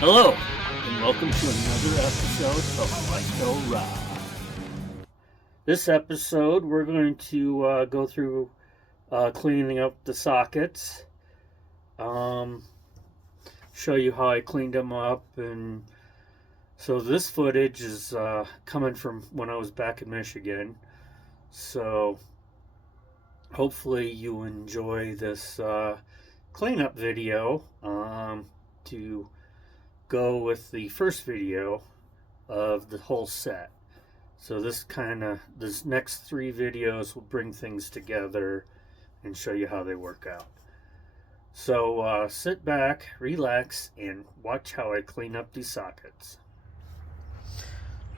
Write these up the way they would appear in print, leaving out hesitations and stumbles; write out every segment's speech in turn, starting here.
Hello, and welcome to another episode of Resto-Rob. This episode, we're going to go through cleaning up the sockets, show you how I cleaned them up, and so this footage is coming from when I was back in Michigan. So hopefully you enjoy this cleanup video to go with the first video of the whole set. So this next three videos will bring things together and show you how they work out. So sit back, relax, and watch how I clean up these sockets.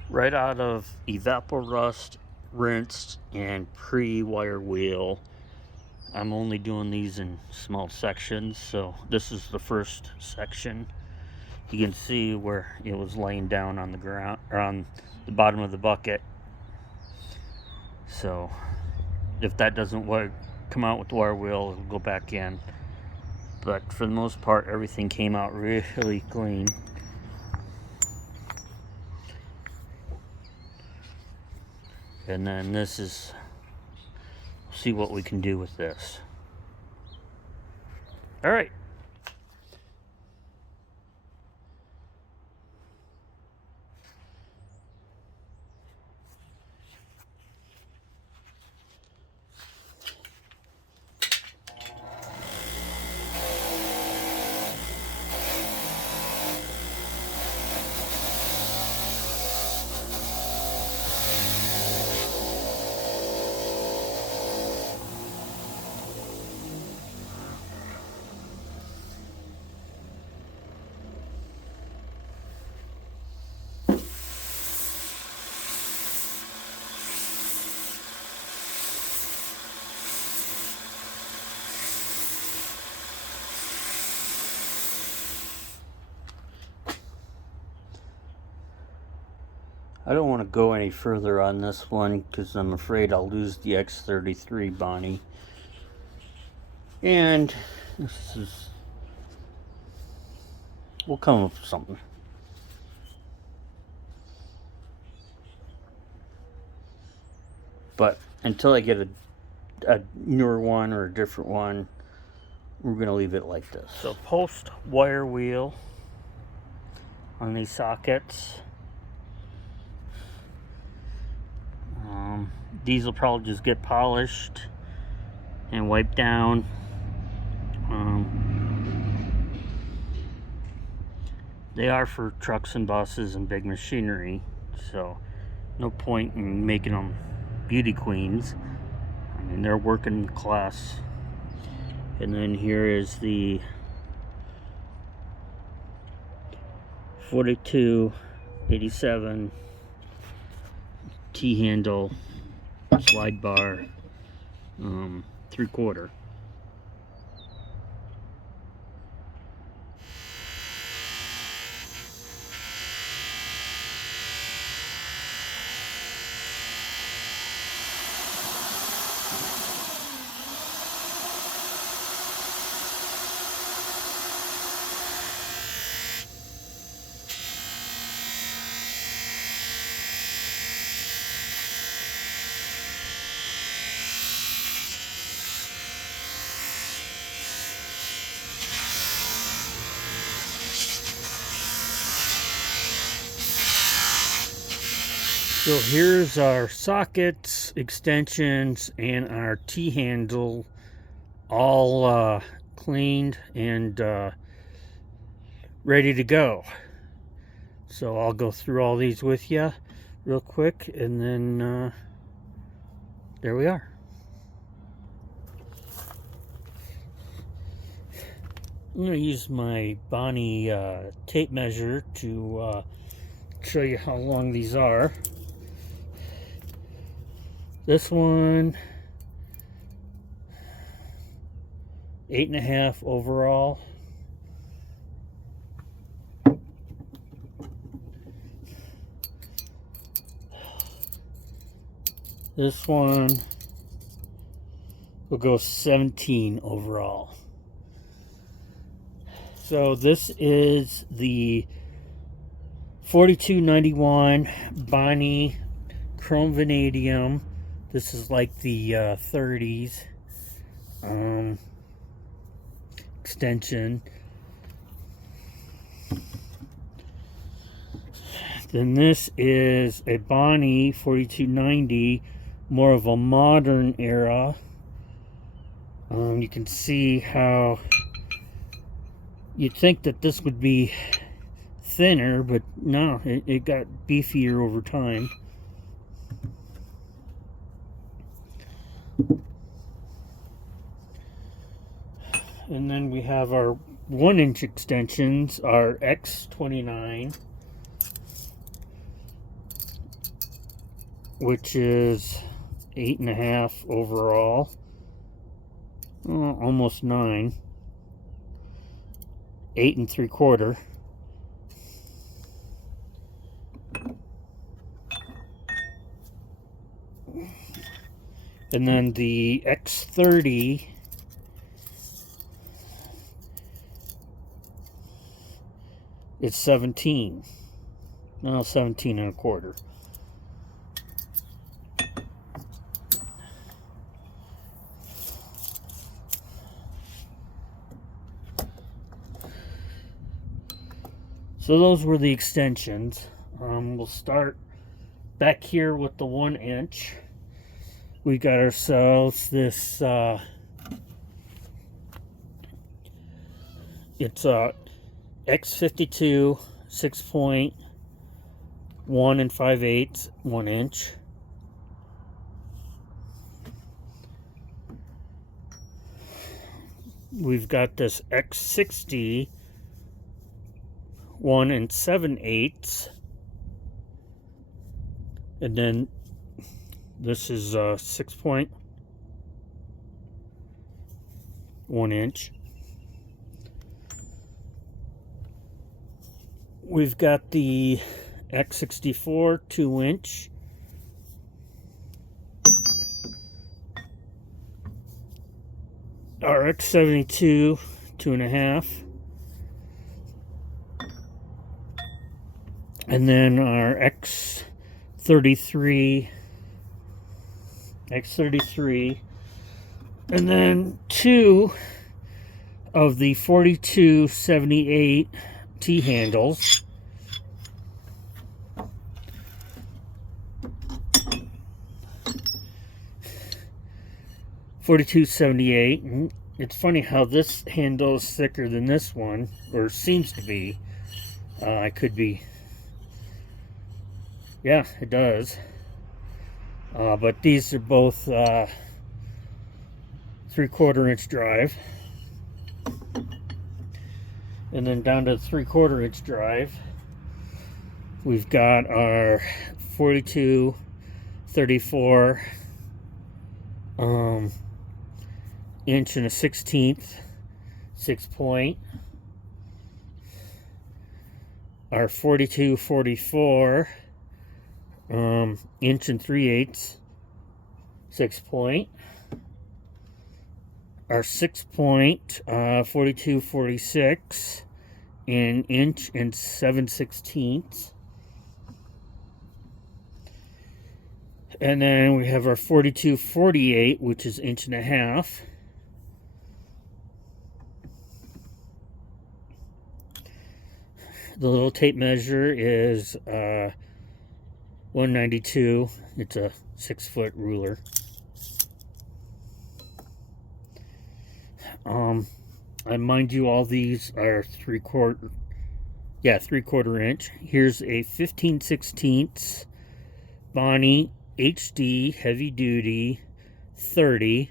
Right out of Evapor-Rust, rinsed, and pre-wire wheel. I'm only doing these in small sections, so this is the first section. You can see where it was laying down on the ground, or on the bottom of the bucket. So if that doesn't come out with the wire wheel, it'll go back in. But for the most part, everything came out really clean. And then this is, see what we can do with this. All right. I don't want to go any further on this one because I'm afraid I'll lose the X33 Bonney. And we'll come up with something. But until I get a newer one or a different one, we're going to leave it like this. So post wire wheel on these sockets. These will probably just get polished and wiped down. They are for trucks and buses and big machinery, so no point in making them beauty queens. I mean, they're working class. And then here is the 4287 T-handle slide bar 3/4. So here's our sockets, extensions, and our T-handle all cleaned and ready to go. So I'll go through all these with you real quick, and then there we are. I'm going to use my Bonney tape measure to show you how long these are. This one, 8.5 overall. This one will go 17 overall. So this is the 4291 Bonney Chrome Vanadium. This is like the 30s extension. Then this is a Bonney 4290, more of a modern era. You can see how you'd think that this would be thinner, but no, it got beefier over time. And then we have our 1-inch extensions, our X29, which is 8.5 overall, almost 9, 8 3/4. And then the X30 is 17. No, 17 1/4. So those were the extensions. We'll start back here with the 1-inch. We got ourselves this, it's a X52 6.1 5/8 1-inch. We've got this X60 1 7/8, and then this is 6.1-inch. We've got the X64 2-inch. Our X72 2.5. And then our X33, and then 2 of the 4278 T-handles. $42.78. It's funny how this handle is thicker than this one, or seems to be. I could be. Yeah, it does. But these are both 3/4-inch drive. And then down to the 3/4-inch drive, we've got our 42-34 inch and a 1/16 6-point. Our 42-44 inch and 3/8 6-point. Our 6-point 42-46 in inch and 7/16. And then we have our 42-48, which is 1.5 inches. The little tape measure is 192. It's a 6-foot ruler. I mind you, all these are 3/4 inch. Here's a 15/16 Bonney HD heavy duty 30,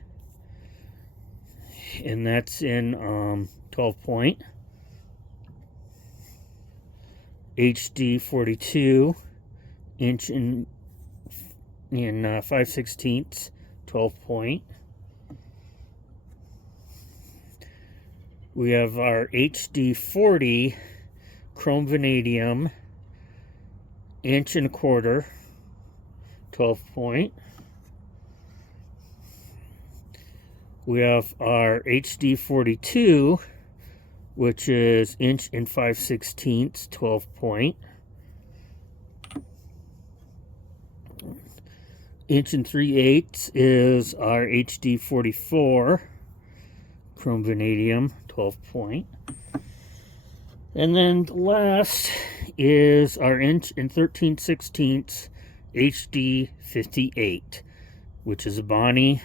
and that's in 12-point. HD 42 inch in 5/16 12-point. We have our HD 40 chrome vanadium 1.25 inch 12-point. We have our HD 42 which is 1 5/16" 12 point. 1 3/8 is our HD 44 chrome vanadium 12 point. And then the last is our 1 13/16 HD 58, which is a Bonney.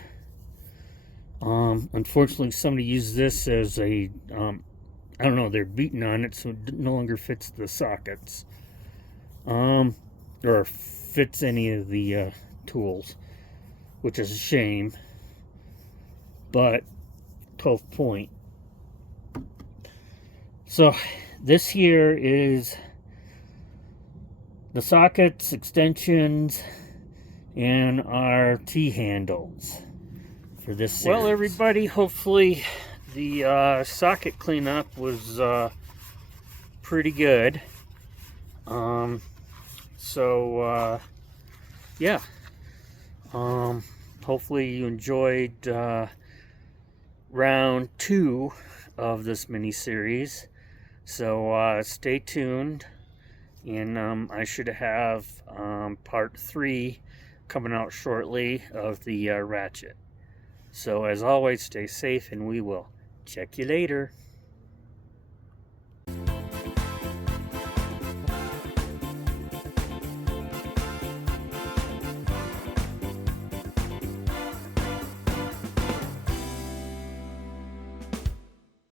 Unfortunately, somebody used this as a, I don't know, they're beating on it, so it no longer fits the sockets. Or fits any of the tools, which is a shame. But 12 point. So this here is the sockets, extensions, and our T-handles for this series. Well, everybody, hopefully the socket cleanup was pretty good. Yeah. Hopefully you enjoyed round 2 of this mini-series. So stay tuned, and I should have part 3 coming out shortly of the ratchet. So as always, stay safe, and we will check you later.